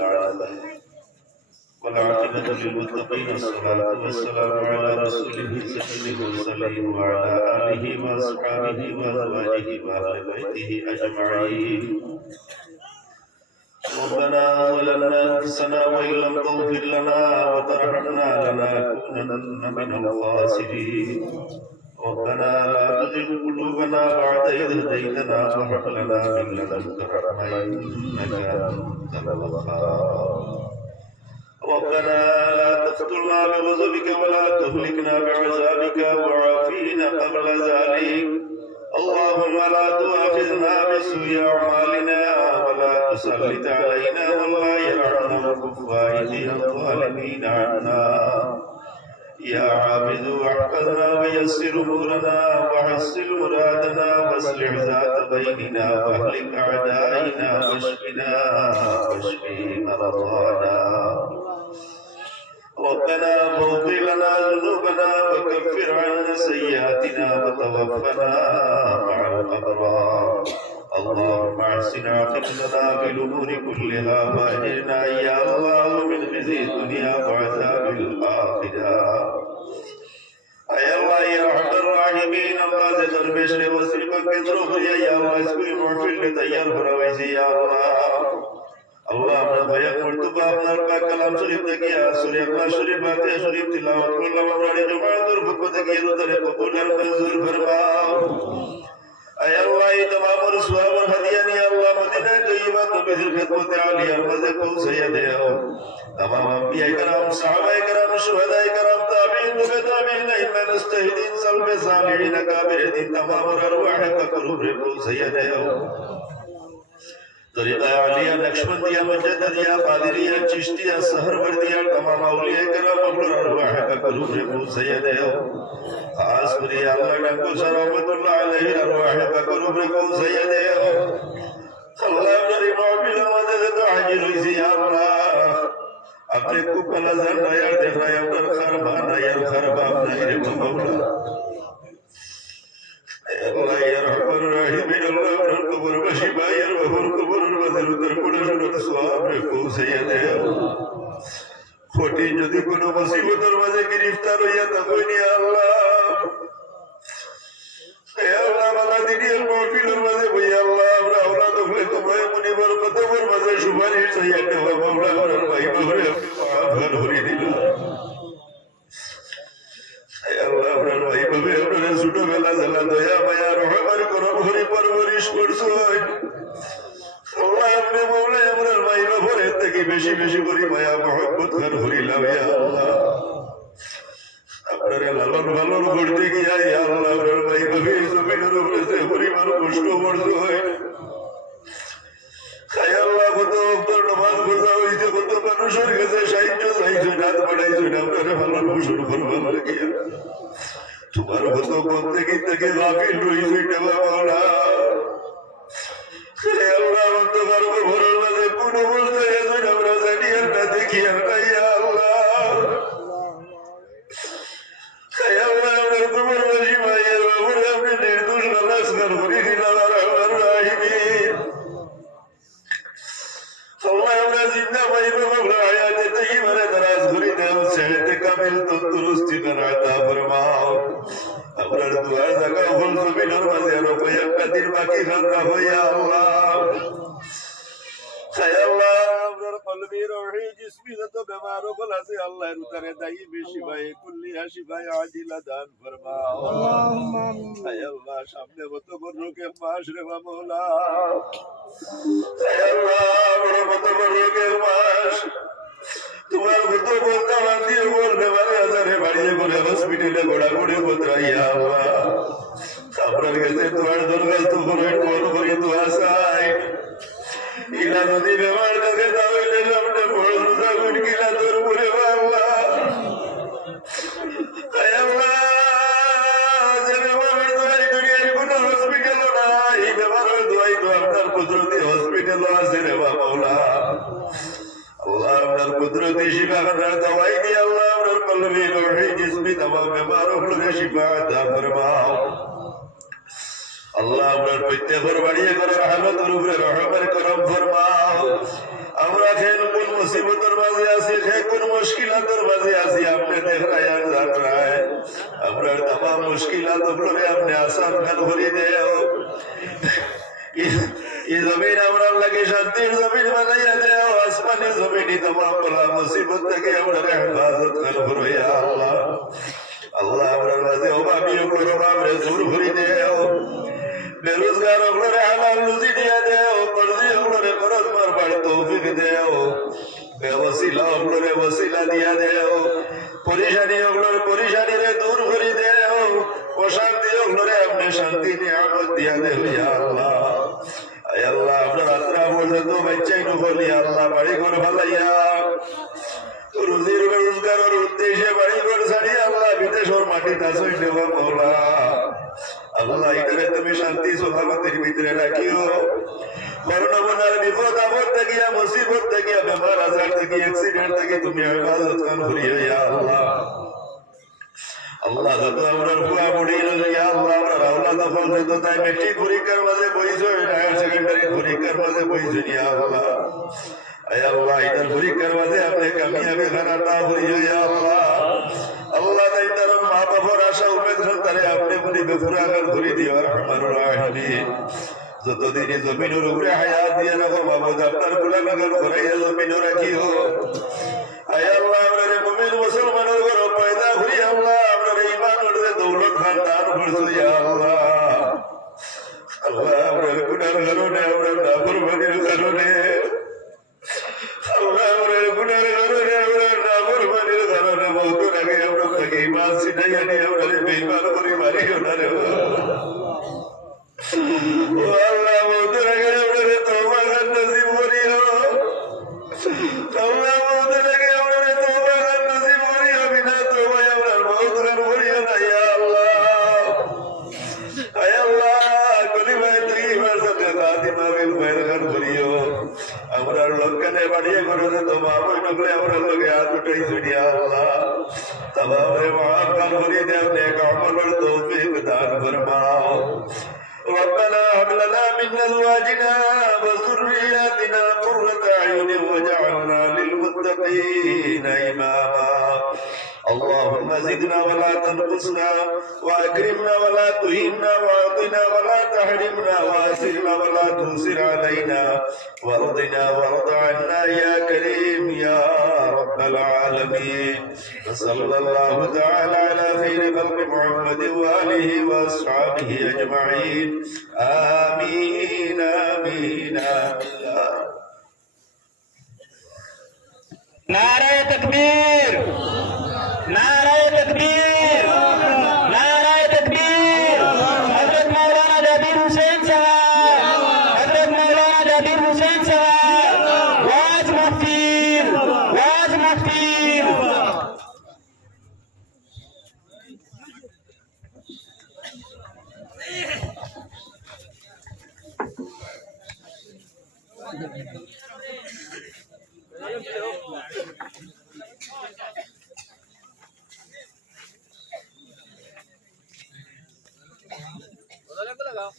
العالمين والعاقبة للمتقين الصلاة والسلام على رسوله سيد المرسلين وعلى آله وأصحابه وأزواجه وأهل بيته أجمعين ربنا ظلمنا أنفسنا وإن لم تغفر لنا وترحمنا لنكونن من الخاسرين ربنا لا تزغ قلوبنا بعد إذ هديتنا وهب لنا من لدنك رحمة إنك أنت الوهاب ربنا لا تقتلنا بغضبك ولا تهلكنا بعذابك وعافينا قبل ذلك اللهم لا تؤاخذنا بسوء أعمالنا ولا تسلط علينا ولا يرحمنا وكف أيدي الظالمين عنا يا عابد واحفظنا ويسر امورنا وحسن مرادنا واصلح ذات بيننا واهلك اعدائنا واشفنا واشف مرضانا ربنا اغفر لنا ذنوبنا وكفر عنا سيئاتنا وتوفنا مع الابرار اللهم احسن عاقبتنا في الامور كلها واجرنا يا الله من خزي الدنيا وعذاب الاخره اي الله يا ارحم الراحمين الله دربش وسلم كثروا يا الله اسكن محفل تيار فرويسي يا الله আল্লাহ আমরা দয়া করতে আপনার পাক কালাম শরীফ থেকে সূরা ইখলাস শরীফ ফাতিহা শরীফ তিলাওয়াত করলাম আমরা জমাতের পক্ষ থেকে ইদরে কবুল আর মঞ্জুর ফরমাও আয় আল্লাহ এই तमाम সওয়াব আর হাদিয়া নিয়ে আল্লাহ মদিনা তৈয়বা নবীর খিদমতে আলিয়ার মাঝে পৌঁছাইয়া দাও तमाम अंबिया کرام সাহাবায়ে کرام শুহাদায়ে کرام তাবিঈন তাবিঈন ইমাম মুস্তাহিদিন সালফে সালিহিন কাবিরিন तमाम আরওয়াহ কা কবরে পৌঁছাইয়া দাও तरीक़ा आलिया नक्शबंदिया मुजद्दिदिया कादिरिया चिश्तिया सहरवर्दिया तमाम औलिया करम अपने अरवाह का करूब रे सैयद है खास करी अल्लाह डंको रहमतुल्लाह अलैहि अरवाह का करूब रे सैयद है अल्लाह मेरी महफिल मदद तो हाजिर हुई या अल्लाह अपने को कला जन यार देख रहा है उधर खरबाना यार खरबाब नहीं रे मौला अल्लाह यार हर रहीम अल्लाह कब्र बशिबा यार वहर कब्र मदर उधर कोड़ा शुरू सवाब रे सैयद है खोटी যদি কোনো মুসিবতের মাঝে গ্রেফতার হইয়া থাকোনি আল্লাহ হে আল্লাহ বালা দিনের মাহফিলের মাঝে বই আল্লাহ আমরা আওলাদ হলে তোমায় মুনিবর কদমের মাঝে সুপারিশ চাইয়া দেওয়া মাওলা করার ভাই বহরে আপনি মাফ করে দিল হে আল্লাহ আপনার ভাই বহরে আপনার ছোটবেলা জ্বালা দয়া মায়া রহমান করম হরি পরবরিশ করছো আল্লাহ আপনি মাওলা আপনার ভাই বহরে থেকে বেশি বেশি করে মায়া মহব্বত কর হরিলাম ইয়া আল্লাহ আপনার লালন পালন করতে গিয়া ইয়া আল্লাহ আপনার ভাই বহরে জমিনের উপরে যে পরিমাণ কষ্ট বর্জ হয় খায় আল্লাহ কত অন্তর নামাজ পড়া হইছে কত মানুষের কাছে সাহায্য চাইছে রাত পড়াইছে আপনার ভালো বসুর করবার লাগিয়া তোমার কত বন্দেগী থেকে গাফিল রইছে দেওয়া মাওলা হে আল্লাহ অন্তর ভরার মাঝে কোন বলতে আমরা জানি আর না দেখি আর নাই আল্লাহ হে আল্লাহ আমার তোমার বাসি ভাইয়ের বাবুরে আপনি নির্দোষ নালাস্কার করে দিলাম আর আমার রাহিমিন আল্লাহ আমরা জিন্দা পাইব মাওলা হায়াতে তাইয়্যিবারে দারাজ করে দাও সেহতে কামিল তন্দুরুস্তি দাতা ফরমাও আমরার দুয়া জায়গা হল জমিনের মাঝে আরো কয়েকটা দিন বাকি রাখা হইয়া আল্লাহ হে আল্লাহ আমরার কলবি রহি জিসমি যত বেমার হল আছে আল্লাহর উতারে দাই বেশি ভাই কুল্লি হাসি ভাই আজিলা দান ফরমাও আল্লাহুম্মা আমিন হে আল্লাহ সামনে কত বড় রোগে মাস রে মাওলা হে আল্লাহ বড় কত বড় রোগের মাস তোমার কত বলতা দিয়ে বলবে মানে হাজারে বাড়িয়ে বলে হসপিটালে গোড়াগুড়ি বদরাইয়া আল্লাহ আপনার কাছে তোমার দরখাস্ত করে ফোন করে তো আসাই ইলা নদী বেমার কাছে তাহলে সামনে বড় রোজা গুটকিলা তোর পরে আল্লাহ আল্লাহ যে বেমারের দোয়াই দুনিয়ার কোনো হসপিটাল নাই এই বেমারের দোয়াই তো আপনার কুদরতি হসপিটাল আছে রে মাওলা আল্লাহ আপনার কুদরতি শিফা করার দওয়াই দিয়ে আল্লাহ আপনার কলবি রহি জিসমি तमाम बीमारों को शिफा अता फरमाओ আল্লাহ আপনার প্রত্যেকের বাড়িয়ে করে রহমতের উপরে রহমের করম ফরমাও আমরা খেল মুসিবতের মাঝে আছি, যে কোন মুশকিলাতের মাঝে আছি, আপনি দেখরাই আর জানরায় আপনার तमाम মুশকিলাত গুলোরে আপনি আসান করে দেও। এই জমিন আমরা লাগে শান্তির জমিন বানাইয়া দেও, আসমানের জমিনই तमाम বলা মুসিবত থেকে আমরা হেফাজত করো ইয়া আল্লাহ। আল্লাহ আমরা মাঝে অভাবী ওগুলোর অভাবে দূর করে দেও, বেরোজগার ওগুলোরে হালাল রুজি দিয়া দেও, কর্জি ওগুলোরে খরচ মারবার তৌফিক দেও, বেওসিলা ওগুলোরে ওসিলা দিয়া দেও, পরিশানি ওগুলোর পরিশানিরে দূর করে দেও, অশান্তি ওগুলোরে আপনি শান্তি নিয়ামত দিয়া দেও ইয়া আল্লাহ। আয় আল্লাহ আপনার আত্রা পর্যন্ত বাচ্চাই নকলি আল্লাহ বাড়ি ঘর ভালাইয়া রুজির রোজগারের উদ্দেশ্যে বাড়ি ঘর ছাড়িয়ে আল্লাহ বিদেশের মাটি তাসই দেব মৌলা। আল্লাহ এখানে তুমি শান্তি সোলামতের ভিতরে রাখিও, করোনার বিপদ আপদ থেকে মুসিবত থেকে বেমার আজার থেকে অ্যাক্সিডেন্ট থেকে তুমি হেফাজত করিও ইয়া আল্লাহ। আল্লাহ যত আমরা বুয়া বুড়ি ইয়া আল্লাহ আমরা আওলাদ দখল যত তাই মেট্রিক পরীক্ষার মাঝে বইছো, হায়ার সেকেন্ডারি পরীক্ষার মাঝে বইছো ইয়া আল্লাহ। আয় আল্লাহ এটার পরীক্ষার মাঝে আপনি কামিয়াবি খানাটা করিও ইয়া আল্লাহ। আল্লাহ তাই তার মা বাবার আশা উমেদ তারে আপনি বলি বেফুরাগার করে দিও রহমানুর রাহিম। যতদিন জমিনের উপরে হায়াত দিয়ে রাখো মাবুদ আপনার গোলামীগণ করাইয়া জমিনও রাখিও। আয় আল্লাহ আমরা মুমিন মুসলমানের ঘর পয়দা করি আল্লাহ, আমরা ঈমানের দৌলত খান দান করছো ইয়া আল্লাহ। আল্লাহ আমরা গুনার কারণে আমরা নাফরমানির কারণে আল্লাহ আমরা গুনার কারণে আমরা নাফরমানির কারণে মওতের আগে আমরা তাকে ঈমান ছিটাইয়া নিয়ে আমরা বেঈমান করে মারিও না রে ও আল্লাহ। মওতের আগে আমরা তওবা করার নসিব করিও আল্লাহ। মওতের আগে আমরা তওবা করার নসিব করিও, বিনা তওবায় আমরা মওত করিও না ইয়া আল্লাহ। আয় আল্লাহ কলিমায়ে তয়্যিবার সাথে খাতিমা বিল খায়র খান করিও। আমরা লোকখানে বাড়িয়ে করে তো মা বই নকলে আমরা লোকে হাত উঠাইছো ইয়া আল্লাহ। তওবারে মাফ করে দেও, নেক আমলের তৌফিক দান ফরমাও। ربنا هب لنا من ازواجنا وذرياتنا قرة اعين واجعلنا للمتقين اماما. اللهم زدنا ولا تنقصنا، واكرمنا ولا تهنا، واعطنا ولا تحرمنا، واسرنا ولا تنصر علينا، وارضنا وارض عنا يا كريم يا رب العالمين. وصلى الله تعالى على خير خلق محمد واله واصحابه اجمعين. آمين آمين آمين. नारे तकबीर, नारे तकबीर, नारे तकबीर। हजरत मौलाना जाबिर हुसैन साहब, हजरत मौलाना जाबिर हुसैन साहब, वाज मुफ्ती, वाज मुफ्ती। लगाओ